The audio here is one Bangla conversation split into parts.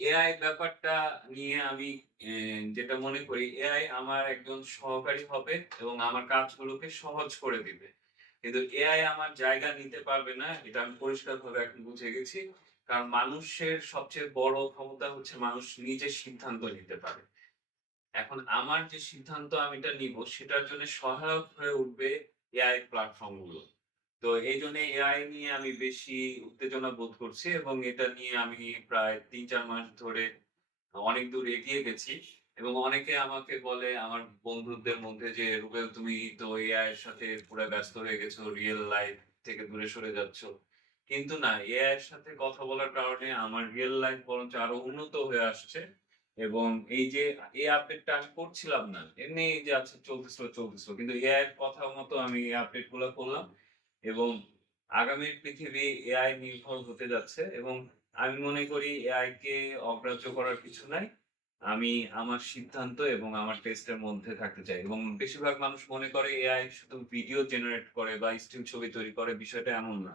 এআই ব্যাপারটা নিয়ে আমি যেটা মনে করি এআই আমার একজন সহকারী হবে এবং আমার কাজগুলোকে সহজ করে দিবে। কিন্তু এআই আমার জায়গা নিতে পারবে না। এটা আমি পরিষ্কারভাবে এখন বুঝে গেছি। কারণ মানুষের সবচেয়ে বড় ক্ষমতা হচ্ছে মানুষ নিজে সিদ্ধান্ত নিতে পারে। এখন আমার যে সিদ্ধান্ত আমি এটা নিবো সেটার জন্য সহায়ক হয়ে উঠবে এআই প্ল্যাটফর্ম গুলো। তো এইজন্য এআই নিয়ে আমি বেশি উত্তেজনা বোধ করছি এবং এটা নিয়ে আমি প্রায় ৩-৪ মাস ধরে অনেক দূর এগিয়ে গেছি এবং অনেকে আমাকে বলে আমার বন্ধুদের মধ্যে যে, "রুবেল তুমি তো এআই এর সাথে পুরা ব্যস্ত হয়ে গেছো। রিয়াল লাইফ থেকে দূরে সরে যাচ্ছ।" কিন্তু না, এআই এর সাথে কথা বলার কারণে আমার রিয়াল লাইফ বরঞ্চ আরো উন্নত হয়ে আসছে এবং এই যে এই আপডেটটা আমি করছিলাম না। এমনি এই যে আচ্ছা চলতেছিল। কিন্তু এআই এর কথা মতো আমি এই আপডেট গুলা করলাম এবং আগামীর পৃথিবী এআই নির্ভর হতে যাচ্ছে এবং আমি মনে করি এআই কে অগ্রাহ্য করার কিছু নাই। আমি আমার সিদ্ধান্ত এবং আমার টেস্টের মধ্যে থাকতে চাই এবং বেশিরভাগ মানুষ মনে করে এআই শুধু ভিডিও জেনারেট করে বা স্টিল ছবি তৈরি করে, বিষয়টা এমন না।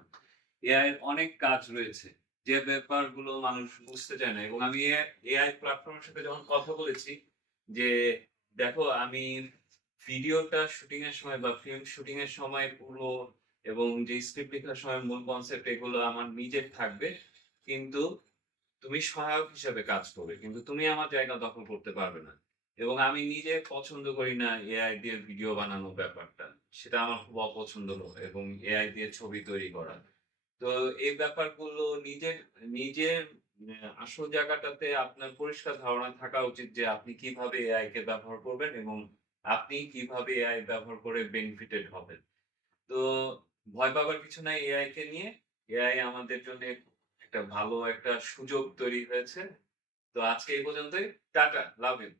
এআই এর অনেক কাজ রয়েছে। যে ব্যাপারগুলো মানুষ বুঝতে চায় না এবং আমি এআই প্ল্যাটফর্ম এর সাথে যখন কথা বলেছি যে, "দেখো আমি ভিডিওটা শুটিং এর সময় বা ফিল্ম শুটিং এর সময় পুরো এবং যে স্ক্রিপ্ট লেখার সময় মূল কনসেপ্ট এগুলো আমার নিজের থাকবে। কিন্তু তুমি সহায়ক হিসেবে কাজ করবে। কিন্তু তুমি আমার জায়গা দখল করতে পারবে না। এবং আমি নিজে পছন্দ করি না এআই দিয়ে ভিডিও বানানোর ব্যাপারটা। সেটা আমার খুব অপছন্দ এবং এআই দিয়ে ছবি তৈরি করা। তো এই ব্যাপারগুলো নিজের আসল জায়গাটাতে আপনার পরিষ্কার ধারণা থাকা উচিত যে আপনি কিভাবে এআই কে ব্যবহার করবেন এবং আপনি কিভাবে এআই ব্যবহার করে বেনিফিটেড হবেন। তো ভয় পাবার কিছু নাই এআই কে নিয়ে। এআই আমাদের জন্যে একটা ভালো একটা সুযোগ তৈরি হয়েছে। তো আজকে এই পর্যন্তই। টাটা। Love you.